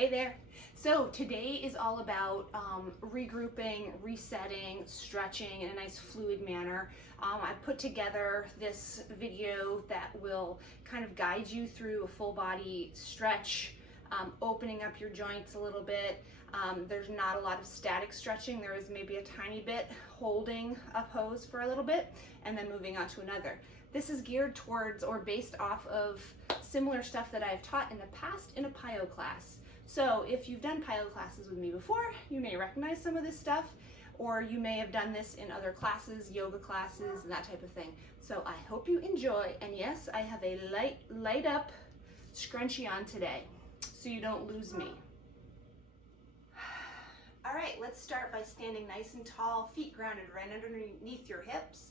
Hey there. So today is all about regrouping, resetting, stretching in a nice fluid manner. I put together this video that will kind of guide you through a full body stretch, opening up your joints a little bit. There's not a lot of static stretching. There is maybe a tiny bit holding a pose for a little bit and then moving on to another. This is geared towards or based off of similar stuff that I've taught in the past in a PiYo class. So if you've done PiYo classes with me before, you may recognize some of this stuff, or you may have done this in other classes, yoga classes, and that type of thing. So I hope you enjoy, and yes, I have a light up scrunchie on today, so you don't lose me. All right, let's start by standing nice and tall, feet grounded right underneath your hips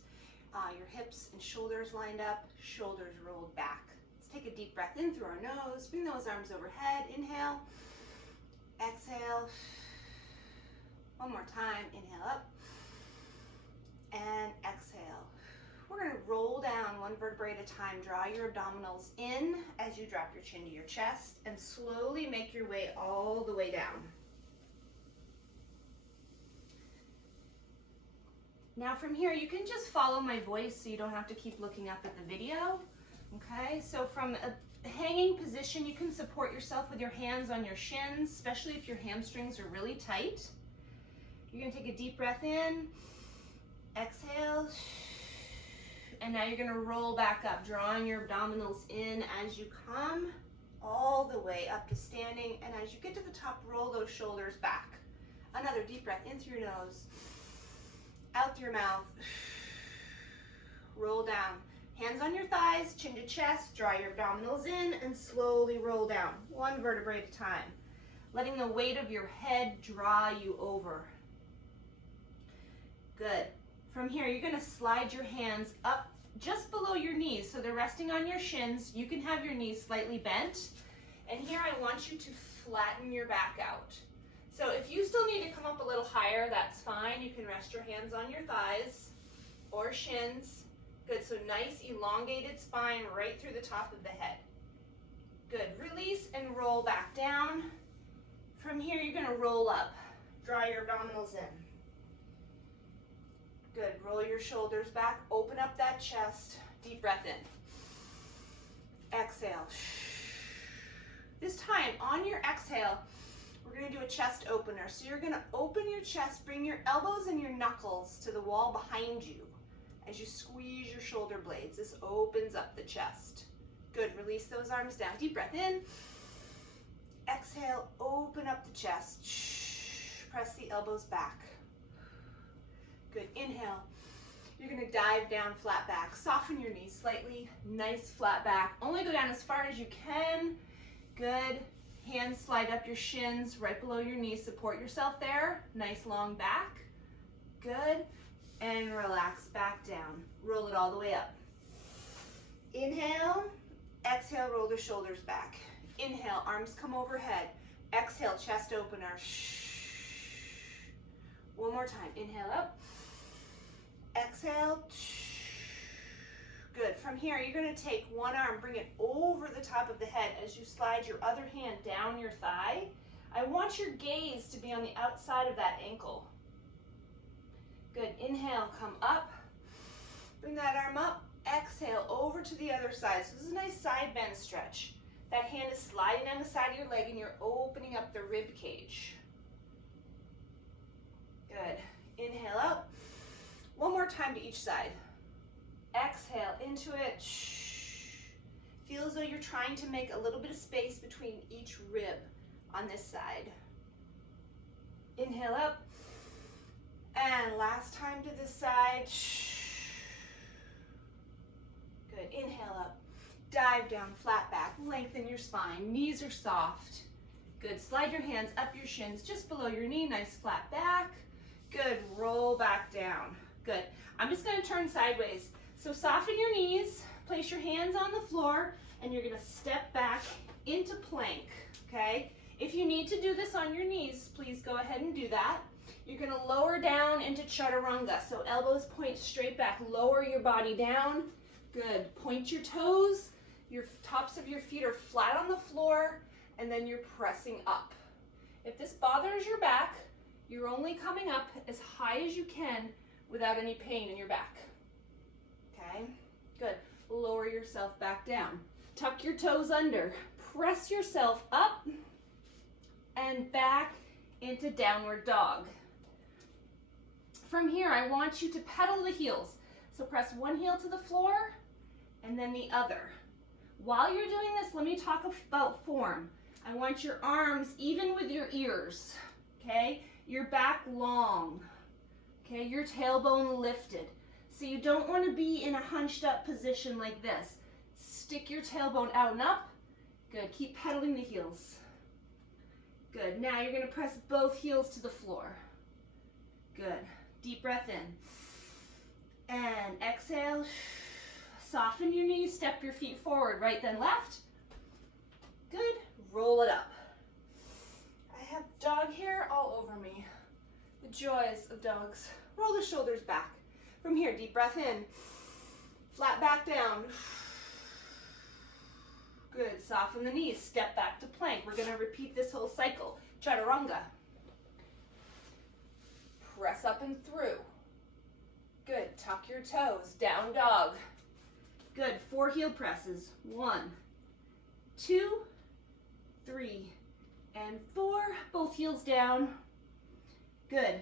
and shoulders lined up, shoulders rolled back. Let's take a deep breath in through our nose, bring those arms overhead, inhale, exhale, one more time, inhale up, and exhale. We're gonna roll down one vertebrae at a time, draw your abdominals in as you drop your chin to your chest, and slowly make your way all the way down. Now from here, you can just follow my voice so you don't have to keep looking up at the video. Okay, so from a hanging position, you can support yourself with your hands on your shins, especially if your hamstrings are really tight. You're gonna take a deep breath in, exhale, and now you're gonna roll back up, drawing your abdominals in as you come all the way up to standing, and as you get to the top, roll those shoulders back. Another deep breath in through your nose, out through your mouth, roll down. Hands on your thighs, chin to chest, draw your abdominals in, and slowly roll down, one vertebrae at a time, letting the weight of your head draw you over. Good. From here, you're gonna slide your hands up just below your knees, so they're resting on your shins. You can have your knees slightly bent, and here I want you to flatten your back out. So if you still need to come up a little higher, that's fine. You can rest your hands on your thighs or shins. Good, so nice elongated spine right through the top of the head. Good, release and roll back down. From here, you're gonna roll up. Draw your abdominals in. Good, roll your shoulders back, open up that chest, deep breath in. Exhale. This time, on your exhale, we're gonna do a chest opener. So you're gonna open your chest, bring your elbows and your knuckles to the wall behind you. As you squeeze your shoulder blades, this opens up the chest. Good, release those arms down. Deep breath in. Exhale, open up the chest. Press the elbows back. Good, inhale. You're gonna dive down flat back. Soften your knees slightly, nice flat back. Only go down as far as you can. Good, hands slide up your shins right below your knees. Support yourself there, nice long back. Good. And relax back down. Roll it all the way up. Inhale, exhale, roll the shoulders back. Inhale, arms come overhead. Exhale, chest opener. One more time. Inhale up. Exhale. Good. From here, you're going to take one arm, bring it over the top of the head as you slide your other hand down your thigh. I want your gaze to be on the outside of that ankle. Good, inhale, come up, bring that arm up, exhale, over to the other side. So this is a nice side bend stretch. That hand is sliding down the side of your leg and you're opening up the rib cage. Good, inhale up, one more time to each side. Exhale into it. Feel as though you're trying to make a little bit of space between each rib on this side. Inhale up. And last time to this side. Good, inhale up. Dive down, flat back, lengthen your spine, knees are soft. Good, slide your hands up your shins, just below your knee, nice flat back. Good, roll back down. Good, I'm just gonna turn sideways. So soften your knees, place your hands on the floor, and you're gonna step back into plank, okay? If you need to do this on your knees, please go ahead and do that. You're gonna lower down into chaturanga. So elbows point straight back, lower your body down. Good, point your toes. Your tops of your feet are flat on the floor, and then you're pressing up. If this bothers your back, you're only coming up as high as you can without any pain in your back. Okay, good. Lower yourself back down. Tuck your toes under. Press yourself up and back into downward dog. From here, I want you to pedal the heels. So press one heel to the floor and then the other. While you're doing this, let me talk about form. I want your arms even with your ears, okay? Your back long, okay? Your tailbone lifted. So you don't want to be in a hunched up position like this. Stick your tailbone out and up. Good, keep pedaling the heels. Good, now you're gonna press both heels to the floor. Good, deep breath in. And exhale, soften your knees, step your feet forward, right then left. Good, roll it up. I have dog hair all over me. The joys of dogs. Roll the shoulders back. From here, deep breath in, flat back down. Good, soften the knees, step back to plank. We're gonna repeat this whole cycle. Chaturanga. Press up and through. Good, tuck your toes, down dog. Good, 4 heel presses. 1, 2, 3, and 4. Both heels down. Good.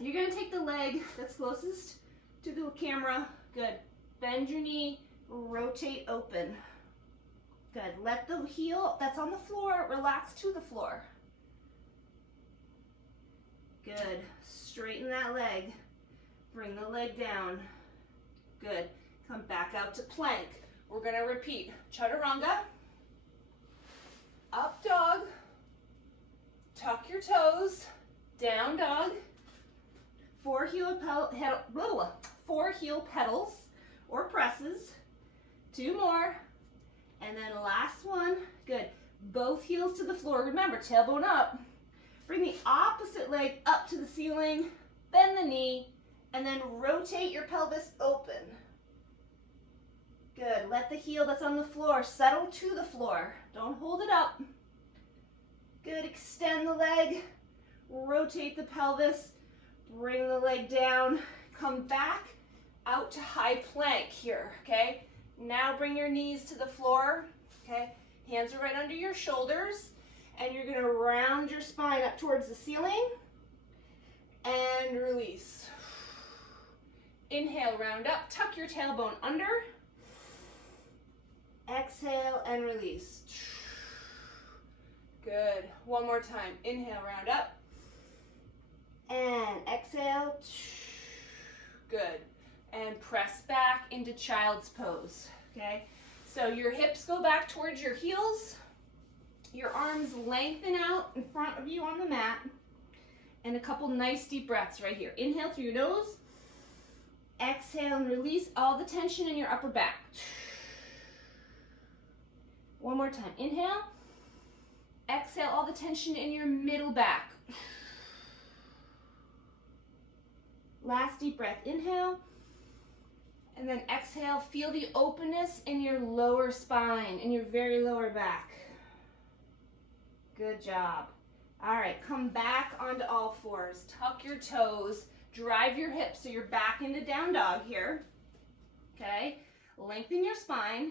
You're gonna take the leg that's closest to the camera. Good. Bend your knee, rotate open. Good. Let the heel that's on the floor relax to the floor. Good. Straighten that leg. Bring the leg down. Good. Come back out to plank. We're going to repeat chaturanga, up dog, tuck your toes, down dog, 4 heel pedals or presses, 2 more, and then last one. Good. Both heels to the floor. Remember, tailbone up. Bring the opposite leg up to the ceiling, bend the knee, and then rotate your pelvis open. Good. Let the heel that's on the floor settle to the floor. Don't hold it up. Good. Extend the leg, rotate the pelvis, bring the leg down, come back out to high plank here, okay? Now bring your knees to the floor, okay? Hands are right under your shoulders, and you're gonna round your spine up towards the ceiling, and release. Inhale, round up, tuck your tailbone under. Exhale and release. Good. One more time. Inhale, round up. And exhale. Good. And press back into child's pose. Okay? So your hips go back towards your heels. Your arms lengthen out in front of you on the mat. And a couple nice deep breaths right here. Inhale through your nose. Exhale and release all the tension in your upper back. One more time. Inhale. Exhale all the tension in your middle back. Last deep breath. Inhale. And then exhale. Feel the openness in your lower spine, in your very lower back. Good job. All right, come back onto all fours. Tuck your toes. Drive your hips so you're back into down dog here. Okay? Lengthen your spine.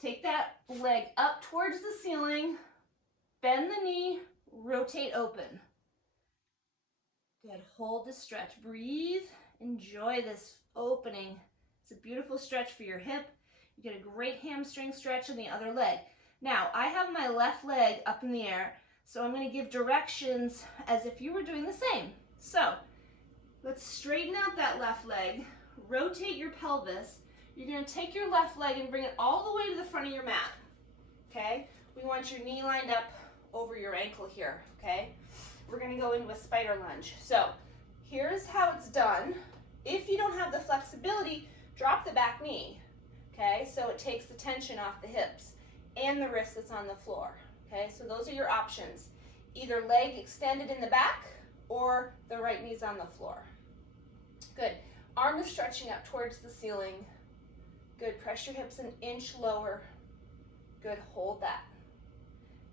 Take that leg up towards the ceiling, bend the knee, rotate open. Good, hold the stretch, breathe, enjoy this opening. It's a beautiful stretch for your hip. You get a great hamstring stretch on the other leg. Now, I have my left leg up in the air, so I'm gonna give directions as if you were doing the same. So, let's straighten out that left leg, rotate your pelvis. You're going to take your left leg and bring it all the way to the front of your mat, okay? We want your knee lined up over your ankle here, okay? We're going to go into a spider lunge. So here's how it's done. If you don't have the flexibility, drop the back knee, okay? So it takes the tension off the hips and the wrist that's on the floor, okay? So those are your options. Either leg extended in the back or the right knee's on the floor. Good. Arm is stretching up towards the ceiling. Good, press your hips an inch lower. Good, hold that.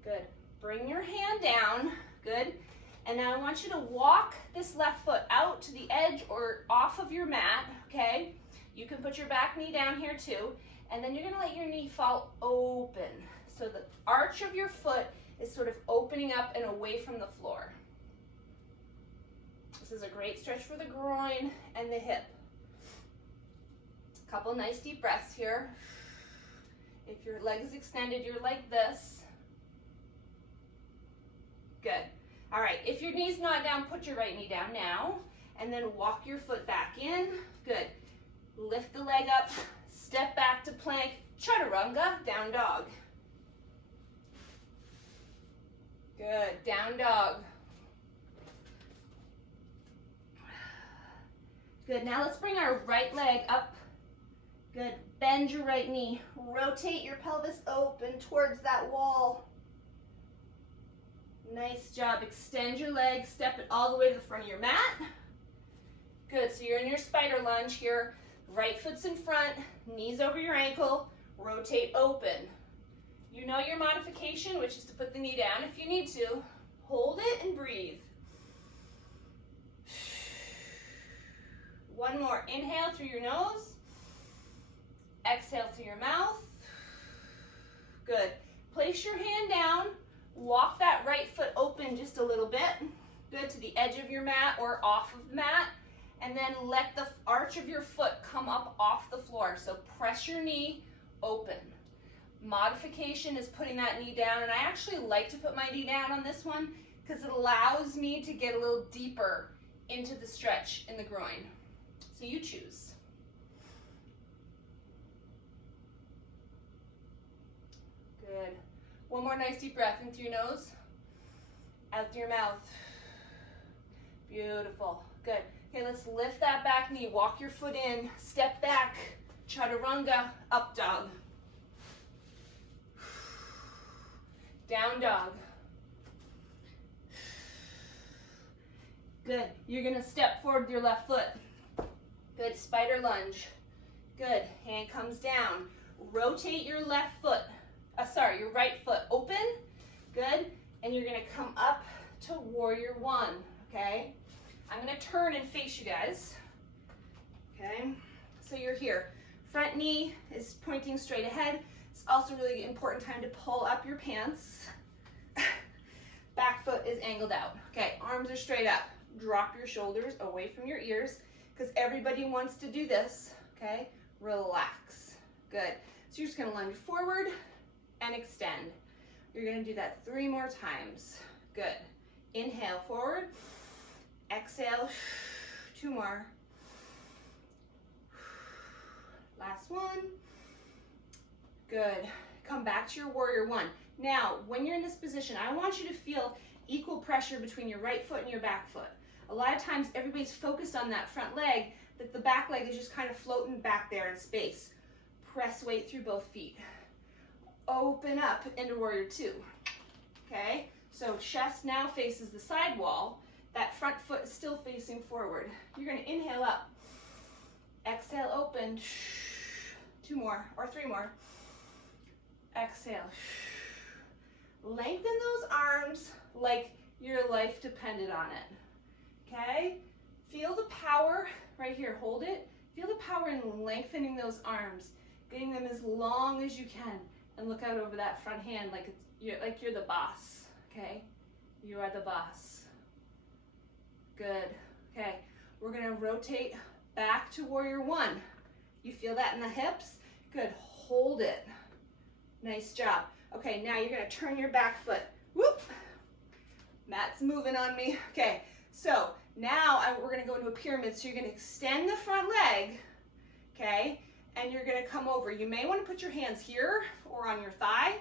Good, bring your hand down. Good. And now I want you to walk this left foot out to the edge or off of your mat, okay? You can put your back knee down here too. And then you're gonna let your knee fall open. So the arch of your foot is sort of opening up and away from the floor. This is a great stretch for the groin and the hip. Couple nice deep breaths here. If your leg is extended, you're like this. Good. All right, if your knee's not down, put your right knee down now, and then walk your foot back in. Good. Lift the leg up, step back to plank, chaturanga, down dog. Good, down dog. Good, now let's bring our right leg up. Good, bend your right knee, rotate your pelvis open towards that wall. Nice job, extend your leg, step it all the way to the front of your mat. Good, so you're in your spider lunge here. Right foot's in front, knees over your ankle, rotate open. You know your modification, which is to put the knee down if you need to. Hold it and breathe. One more, inhale through your nose. Exhale through your mouth. Good. Place your hand down. Walk that right foot open just a little bit. Good, to the edge of your mat or off of the mat. And then let the arch of your foot come up off the floor. So press your knee open. Modification is putting that knee down. And I actually like to put my knee down on this one because it allows me to get a little deeper into the stretch in the groin. So you choose. Good. One more nice deep breath in through your nose, out through your mouth. Beautiful. Good. Okay, let's lift that back knee. Walk your foot in. Step back. Chaturanga. Up dog. Down dog. Good. You're going to step forward with your left foot. Good. Spider lunge. Good. Hand comes down. Rotate your left foot. Your right foot open. Good. And you're going to come up to warrior one. Okay. I'm going to turn and face you guys. Okay. So you're here. Front knee is pointing straight ahead. It's also really important time to pull up your pants. Back foot is angled out. Okay. Arms are straight up. Drop your shoulders away from your ears because everybody wants to do this. Okay. Relax. Good. So you're just going to lunge forward and extend. You're going to do that 3 more times. Good. Inhale forward. Exhale. 2 more. Last one. Good. Come back to your warrior one. Now, when you're in this position, I want you to feel equal pressure between your right foot and your back foot. A lot of times, everybody's focused on that front leg, that the back leg is just kind of floating back there in space. Press weight through both feet. Open up into warrior two. Okay? So chest now faces the side wall. That front foot is still facing forward. You're going to inhale up. Exhale, open. 2 more or 3 more. Exhale. Lengthen those arms like your life depended on it. Okay? Feel the power right here. Hold it. Feel the power in lengthening those arms, getting them as long as you can, and look out over that front hand like you're the boss. Okay? You are the boss. Good. Okay. We're going to rotate back to warrior one. You feel that in the hips? Good. Hold it. Nice job. Okay, now you're going to turn your back foot. Whoop. Mat's moving on me. Okay, so now we're going to go into a pyramid. So you're going to extend the front leg, okay, and you're going to come over. You may want to put your hands here or on your thigh,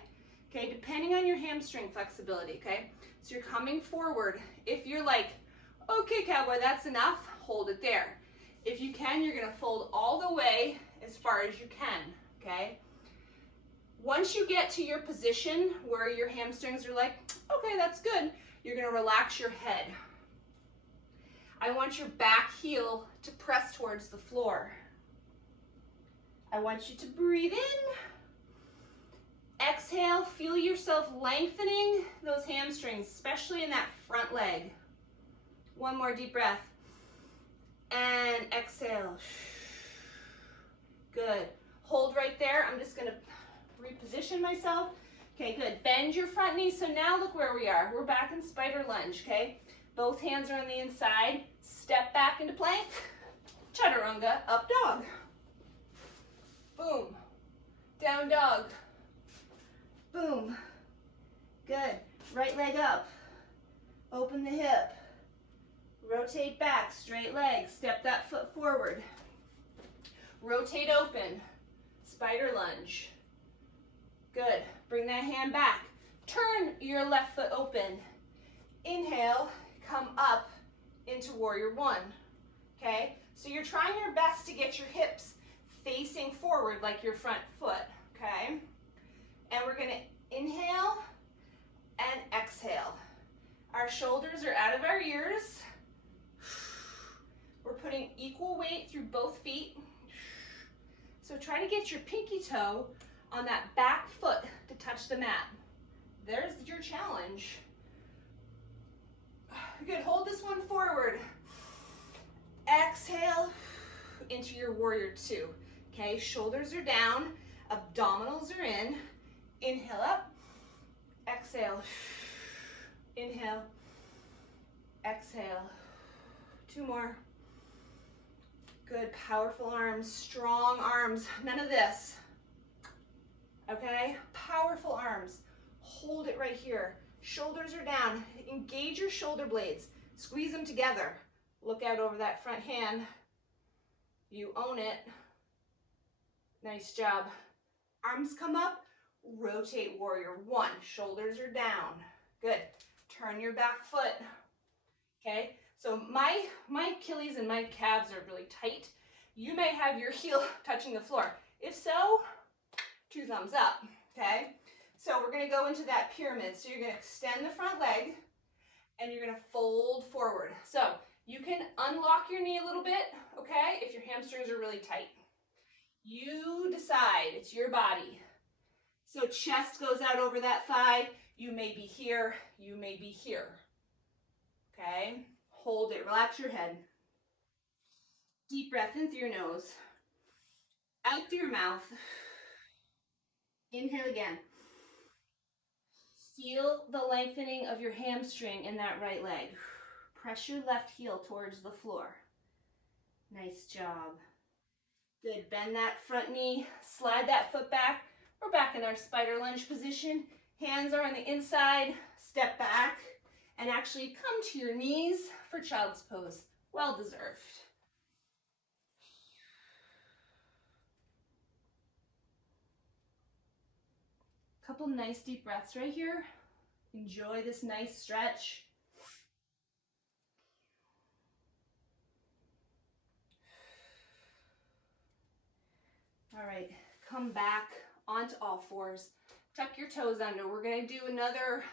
okay, depending on your hamstring flexibility, okay? So you're coming forward. If you're like, okay, cowboy, that's enough, hold it there. If you can, you're going to fold all the way as far as you can, okay? Once you get to your position where your hamstrings are like, okay, that's good, you're going to relax your head. I want your back heel to press towards the floor. I want you to breathe in Exhale, feel yourself lengthening those hamstrings, especially in that front leg. One more deep breath. And exhale. Good. Hold right there. I'm just going to reposition myself. Okay, good. Bend your front knee. So now look where we are. We're back in spider lunge, okay? Both hands are on the inside. Step back into plank. Chaturanga, up dog. Boom. Down dog. Boom. Good. Right leg up. Open the hip. Rotate back, straight leg. Step that foot forward. Rotate open. Spider lunge. Good. Bring that hand back. Turn your left foot open. Inhale, come up into warrior one. Okay? So you're trying your best to get your hips facing forward like your front foot. Okay? And we're going to inhale and exhale. Our shoulders are out of our ears. We're putting equal weight through both feet. So try to get your pinky toe on that back foot to touch the mat. There's your challenge. Good, hold this one forward. Exhale into your warrior two. Okay, shoulders are down, abdominals are in. Inhale up, exhale. Inhale, exhale. Two more. Good, powerful arms, strong arms, none of this. Okay, powerful arms. Hold it right here. Shoulders are down. Engage your shoulder blades. Squeeze them together. Look out over that front hand. You own it. Nice job. Arms come up. Rotate warrior one. Shoulders are down. Good. Turn your back foot. Okay, so my Achilles and my calves are really tight. You may have your heel touching the floor. If so, 2 thumbs up, okay? So we're gonna go into that pyramid. So you're gonna extend the front leg and you're gonna fold forward. So you can unlock your knee a little bit, okay, if your hamstrings are really tight. You decide, it's your body. So chest goes out over that thigh. You may be here, you may be here, okay? Hold it, relax your head. Deep breath in through your nose, out through your mouth. Inhale again. Feel the lengthening of your hamstring in that right leg. Press your left heel towards the floor. Nice job. Good, bend that front knee, slide that foot back. We're back in our spider lunge position. Hands are on the inside, step back, and actually come to your knees for child's pose. Well deserved. Couple nice deep breaths right here. Enjoy this nice stretch. All right, come back onto all fours. Tuck your toes under. We're gonna do another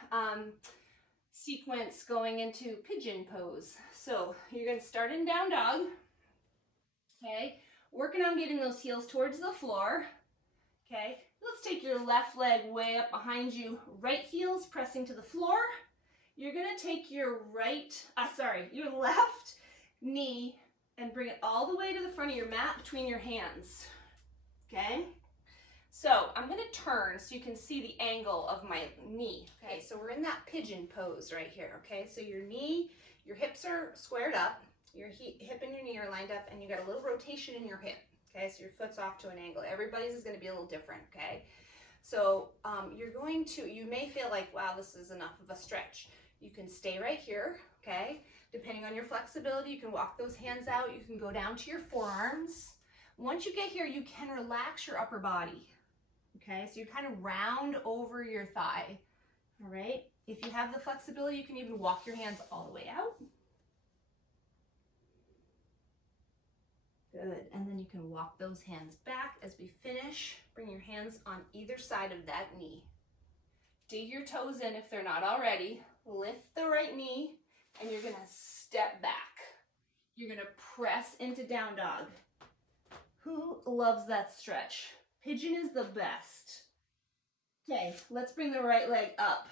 sequence going into pigeon pose. So you're gonna start in down dog. Okay, working on getting those heels towards the floor. Okay, let's take your left leg way up behind you. Right heels pressing to the floor. You're gonna take your your left knee and bring it all the way to the front of your mat between your hands. Okay, so I'm gonna turn so you can see the angle of my knee. Okay, so we're in that pigeon pose right here. Okay, so your knee, your hips are squared up, your hip and your knee are lined up, and you got a little rotation in your hip. Okay, so your foot's off to an angle. Everybody's is gonna be a little different, okay? So you may feel like, wow, this is enough of a stretch. You can stay right here, okay? Depending on your flexibility, you can walk those hands out. You can go down to your forearms. Once you get here, you can relax your upper body, okay? So you kind of round over your thigh, all right? If you have the flexibility, you can even walk your hands all the way out. Good, and then you can walk those hands back as we finish. Bring your hands on either side of that knee. Dig your toes in if they're not already. Lift the right knee, and you're gonna step back. You're gonna press into down dog. Who loves that stretch? Pigeon is the best. Okay, let's bring the right leg up.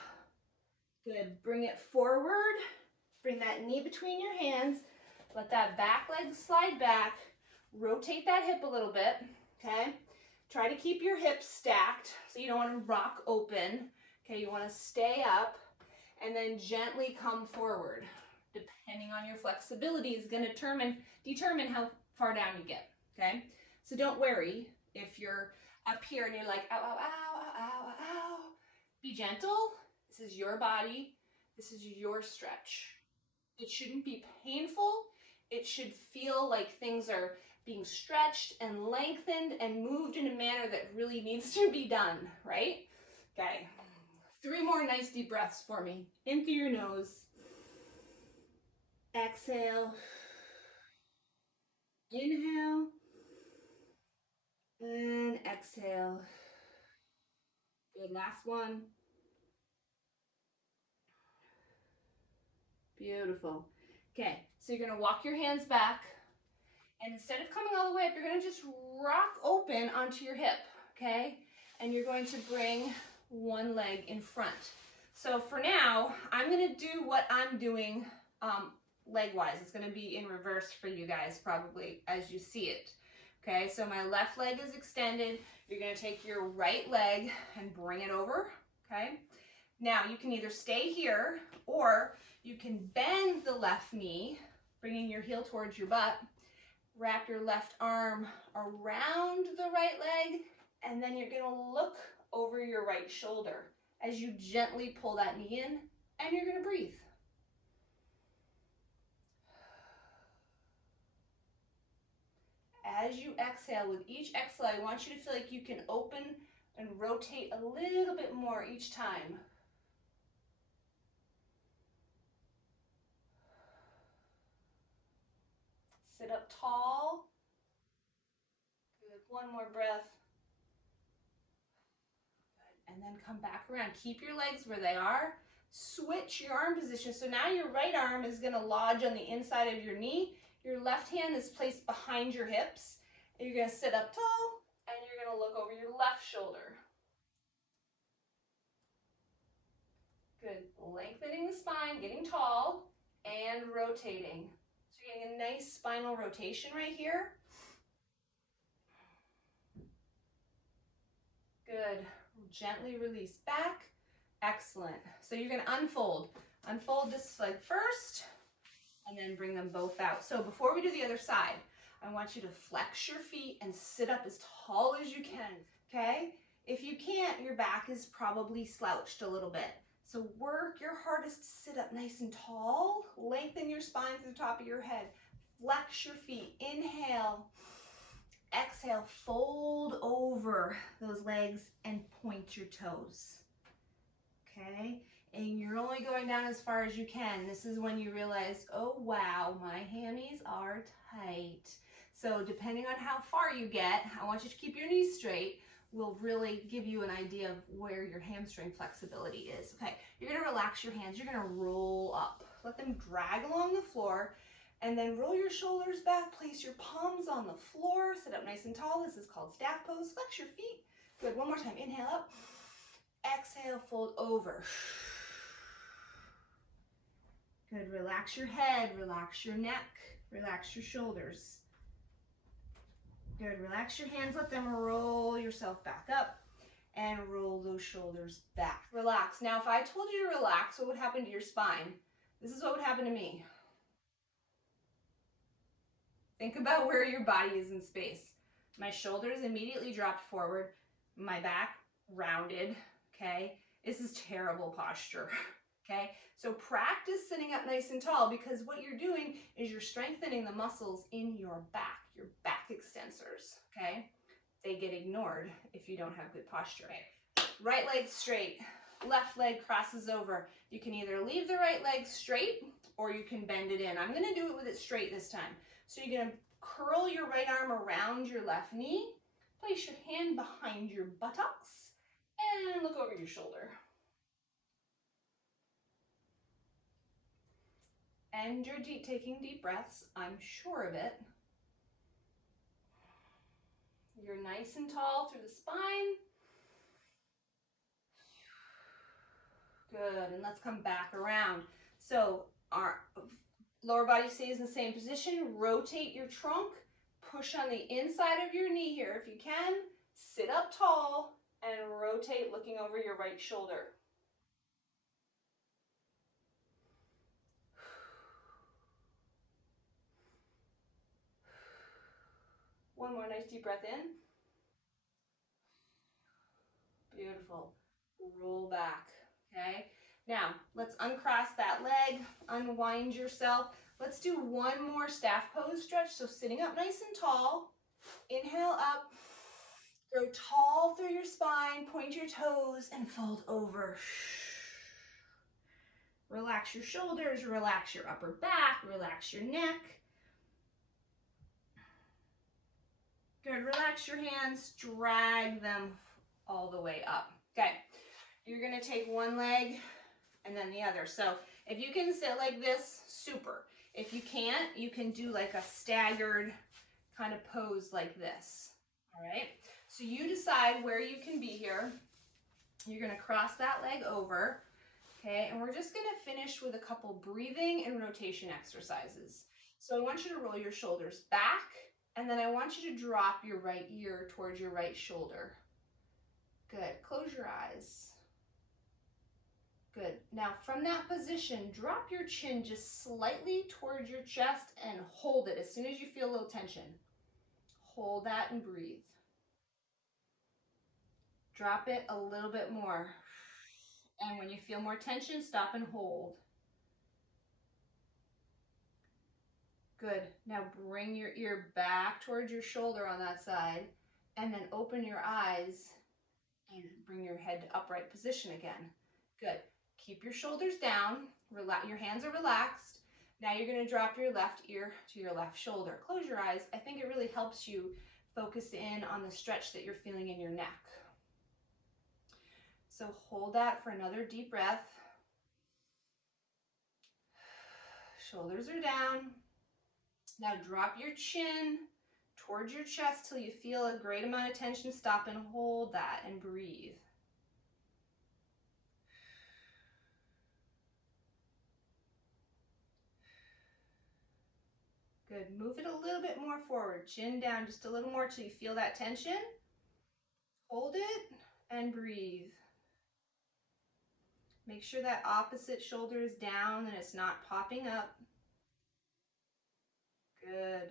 Good, bring it forward. Bring that knee between your hands. Let that back leg slide back. Rotate that hip a little bit, okay? Try to keep your hips stacked so you don't want to rock open. Okay, you want to stay up and then gently come forward. Depending on your flexibility is going to determine how far down you get, okay? So don't worry if you're up here and you're like, ow, ow, ow, ow, ow, ow. Be gentle. This is your body. This is your stretch. It shouldn't be painful. It should feel like things are being stretched and lengthened and moved in a manner that really needs to be done, right? Okay. 3 more nice deep breaths for me. In through your nose. Exhale. Inhale. And exhale. Good, last one. Beautiful. Okay, so you're gonna walk your hands back, and instead of coming all the way up, you're gonna just rock open onto your hip, okay? And you're going to bring one leg in front. So for now, I'm gonna do what I'm doing leg-wise. It's gonna be in reverse for you guys probably as you see it. Okay, so my left leg is extended. You're gonna take your right leg and bring it over, okay? Now you can either stay here or you can bend the left knee, bringing your heel towards your butt, wrap your left arm around the right leg, and then you're gonna look over your right shoulder as you gently pull that knee in, and you're gonna breathe. As you exhale, with each exhale, I want you to feel like you can open and rotate a little bit more each time. Sit up tall. Good. One more breath. Good. And then come back around. Keep your legs where they are. Switch your arm position. So now your right arm is going to lodge on the inside of your knee. Your left hand is placed behind your hips. And you're going to sit up tall and you're going to look over your left shoulder. Good. Lengthening the spine, getting tall, and rotating. So you're getting a nice spinal rotation right here. Good. Gently release back. Excellent. So you're going to unfold. Unfold this leg first, and then bring them both out. So before we do the other side, I want you to flex your feet and sit up as tall as you can, okay? If you can't, your back is probably slouched a little bit. So work your hardest to sit up nice and tall. Lengthen your spine to the top of your head. Flex your feet. Inhale. Exhale. Fold over those legs and point your toes. Okay? And you're only going down as far as you can. This is when you realize, oh wow, my hammies are tight. So depending on how far you get, I want you to keep your knees straight. Will really give you an idea of where your hamstring flexibility is. Okay, you're gonna relax your hands. You're gonna roll up. Let them drag along the floor, and then roll your shoulders back. Place your palms on the floor. Sit up nice and tall. This is called staff pose. Flex your feet. Good, one more time. Inhale up. Exhale, fold over. Good, relax your head, relax your neck, relax your shoulders. Good, relax your hands, let them roll yourself back up and roll those shoulders back. Relax. Now, if I told you to relax, what would happen to your spine? This is what would happen to me. Think about where your body is in space. My shoulders immediately dropped forward, my back rounded, okay? This is terrible posture, okay? So practice sitting up nice and tall, because what you're doing is you're strengthening the muscles in your back extensors, okay? They get ignored if you don't have good posture. Okay. Right leg straight, left leg crosses over. You can either leave the right leg straight or you can bend it in. I'm gonna do it with it straight this time. So you're gonna curl your right arm around your left knee, place your hand behind your buttocks, and look over your shoulder. And you're taking deep breaths, I'm sure of it. You're nice and tall through the spine. Good, and let's come back around. So our lower body stays in the same position. Rotate your trunk. Push on the inside of your knee here if you can. Sit up tall and rotate looking over your right shoulder. One more nice deep breath in. Beautiful. Roll back, okay? Now, let's uncross that leg, unwind yourself. Let's do one more staff pose stretch. So sitting up nice and tall. Inhale up. Grow tall through your spine. Point your toes and fold over. Relax your shoulders. Relax your upper back. Relax your neck. Good. Relax your hands. Drag them all the way up. Okay. You're going to take one leg and then the other. So if you can sit like this, super. If you can't, you can do like a staggered kind of pose like this. All right. So you decide where you can be here. You're going to cross that leg over. Okay. And we're just going to finish with a couple breathing and rotation exercises. So I want you to roll your shoulders back, and then I want you to drop your right ear towards your right shoulder. Good. Close your eyes. Good. Now from that position, drop your chin just slightly towards your chest and hold it as soon as you feel a little tension. Hold that and breathe. Drop it a little bit more. And when you feel more tension, stop and hold. Good. Now bring your ear back towards your shoulder on that side, and then open your eyes and bring your head to upright position again. Good. Keep your shoulders down. Your hands are relaxed. Now you're going to drop your left ear to your left shoulder. Close your eyes. I think it really helps you focus in on the stretch that you're feeling in your neck. So hold that for another deep breath. Shoulders are down. Now drop your chin towards your chest till you feel a great amount of tension. Stop and hold that and breathe. Good. Move it a little bit more forward. Chin down just a little more till you feel that tension. Hold it and breathe. Make sure that opposite shoulder is down and it's not popping up. Good.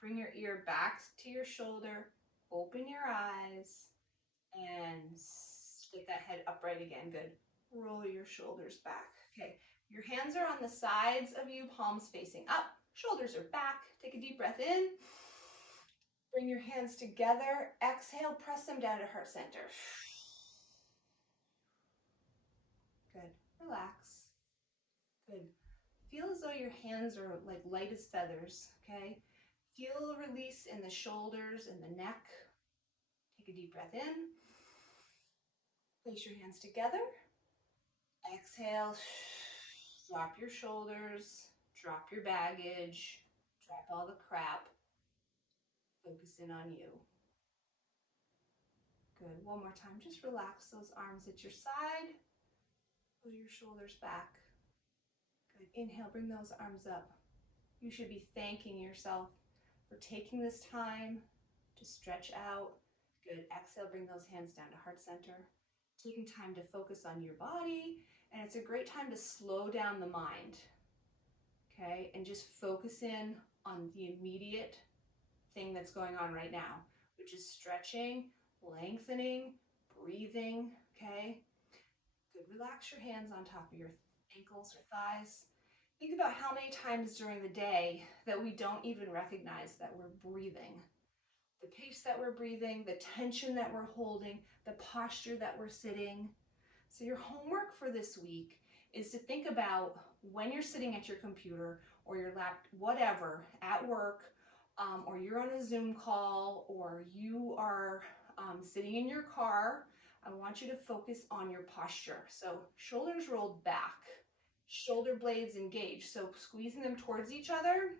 Bring your ear back to your shoulder. Open your eyes and get that head upright again. Good. Roll your shoulders back. Okay. Your hands are on the sides of you, palms facing up. Shoulders are back. Take a deep breath in. Bring your hands together. Exhale, press them down to heart center. Good. Relax. Good. Feel as though your hands are like light as feathers, okay? Feel a release in the shoulders and the neck. Take a deep breath in. Place your hands together. Exhale. Drop your shoulders. Drop your baggage. Drop all the crap. Focus in on you. Good. One more time. Just relax those arms at your side. Pull your shoulders back. Good. Inhale, bring those arms up. You should be thanking yourself for taking this time to stretch out. Good. Exhale, bring those hands down to heart center. Taking time to focus on your body, and it's a great time to slow down the mind. Okay, and just focus in on the immediate thing that's going on right now, which is stretching, lengthening, breathing, okay? Good, relax your hands on top of your ankles or thighs. Think about how many times during the day that we don't even recognize that we're breathing. The pace that we're breathing, the tension that we're holding, the posture that we're sitting. So your homework for this week is to think about when you're sitting at your computer or your laptop, whatever, at work, or you're on a Zoom call, or you are sitting in your car. I want you to focus on your posture. So shoulders rolled back, shoulder blades engaged. So squeezing them towards each other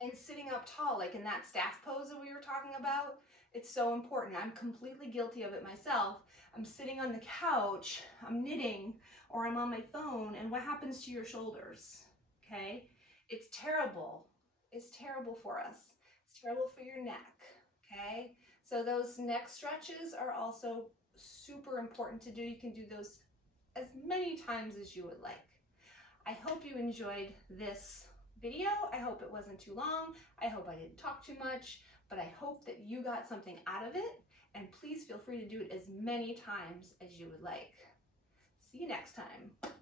and sitting up tall, like in that staff pose that we were talking about. It's so important. I'm completely guilty of it myself. I'm sitting on the couch, I'm knitting, or I'm on my phone, and what happens to your shoulders? Okay? It's terrible. It's terrible for us. It's terrible for your neck. Okay? So those neck stretches are also super important to do. You can do those as many times as you would like. I hope you enjoyed this video. I hope it wasn't too long. I hope I didn't talk too much, but I hope that you got something out of it, and please feel free to do it as many times as you would like. See you next time.